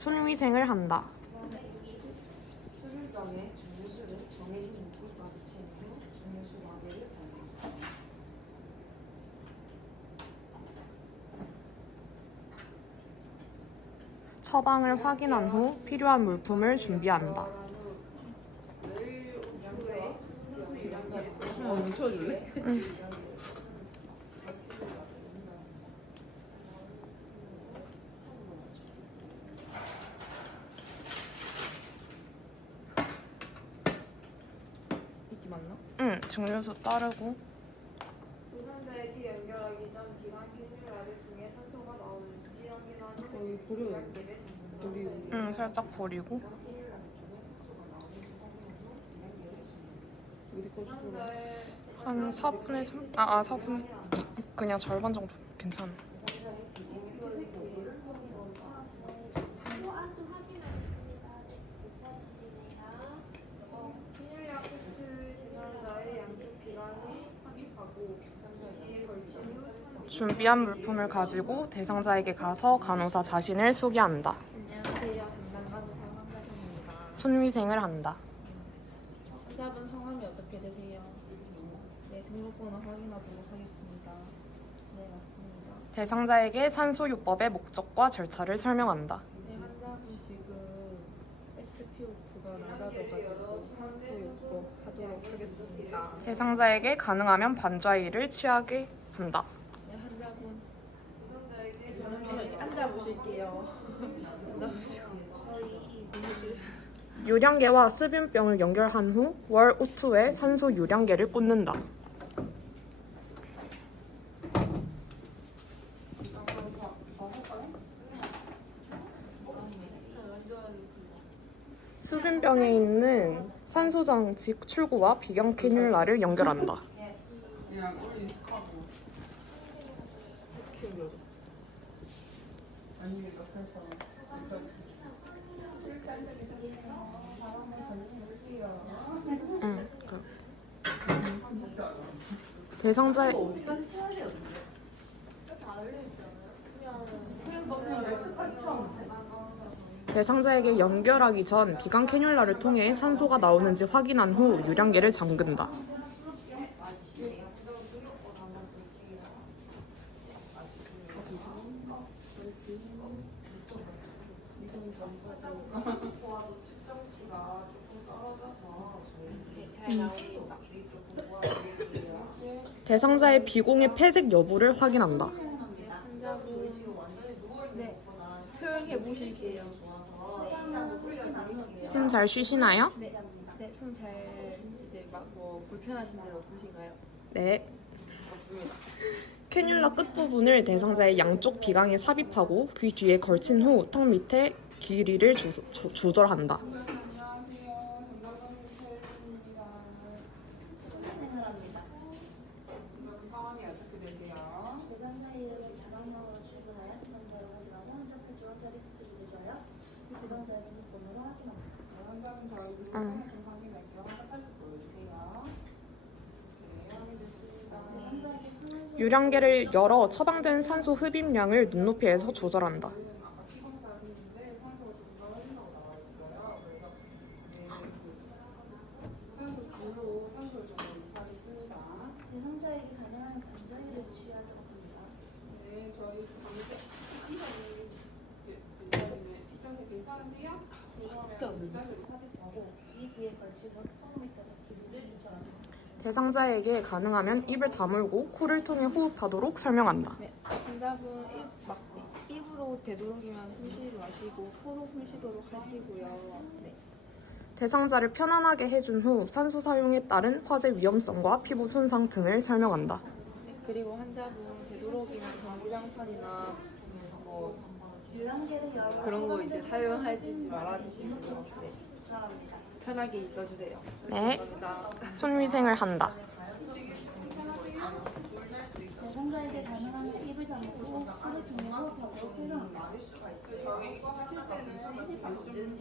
손위생을 한다. 수술병에 중류수를 정해진 목표까지 채운 후 중류수 마개를 발라. 처방을 확인한 후 필요한 물품을 준비한다. 이 맞나? 응, 증류수 따르고 연결하기 전 기관 산소가 나오는지 거의. 우리 응, 살짝 버리고 한 4분의 3? 아, 아 4분 그냥 절반 정도 괜찮아. 캔듈라 끝을 제사자의 양쪽 기관에 삽입하고 뒤에 걸친 후 준비한 물품을 가지고 대상자에게 가서 간호사 자신을 소개한다. 안녕하세요. 담당간호사 황가정입니다. 손위생을 한다. 환자분 성함이 어떻게 되세요? 네, 등록번호 확인하도록 하겠습니다. 네, 맞습니다. 대상자에게 산소요법의 목적과 절차를 설명한다. 네, 환자분 지금 SpO2가 낮아져가지고 산소요법 하도록 하겠습니다. 대상자에게 가능하면 반좌이를 취하게 한다. 네. 앉아보실게요. 앉아보시고. 유량계와 수분병을 연결한 후 월 O2에 산소 유량계를 꽂는다. 수분병에 있는 산소장치 출구와 비경 캐뉼라를 연결한다. 옆에서 응. 돼? 대상자에게 연결하기 전 비강 캐뉼라를 통해 산소가 나오는지 확인한 후 유량계를 잠근다. 보아도 측정치가 조금 떨어져서 저희 주의 조금 모아드릴게요. 대상자의 비공의 폐색 여부를 확인한다. 환자분. 지금 완전히 누워있는 네. 것보다 표현해 보실게요. 좋아서 심장을 풀려드릴게요. 숨잘 쉬시나요? 네, 네, 손잘 이제 막 뭐 불편하신 데는 없으신가요? 네. 캐뉼라 끝부분을 대상자의 양쪽 비강에 삽입하고 귀 뒤에 걸친 후 턱 밑에 길이를 조, 조, 조절한다. 대 유량계를 열어 처방된 산소 흡입량을 눈높이에서 조절한다. 대상 대상자에게 가능하면 입을 다물고 코를 통해 호흡하도록 설명한다. 네, 환자분 입, 막, 입으로 되도록이면 숨 쉬지 마시고 코로 숨 쉬도록 하시고요. 네. 대상자를 편안하게 해준 후 산소 사용에 따른 화재 위험성과 피부 손상 등을 설명한다. 네, 그리고 환자분 되도록이면 전기장판이나 뭐 그런 거 이제 사용하지 말아주시고요. 네. 편하게 있어주세요. 네. 손위생을 한다. 입을. 저희 이거 하실 때는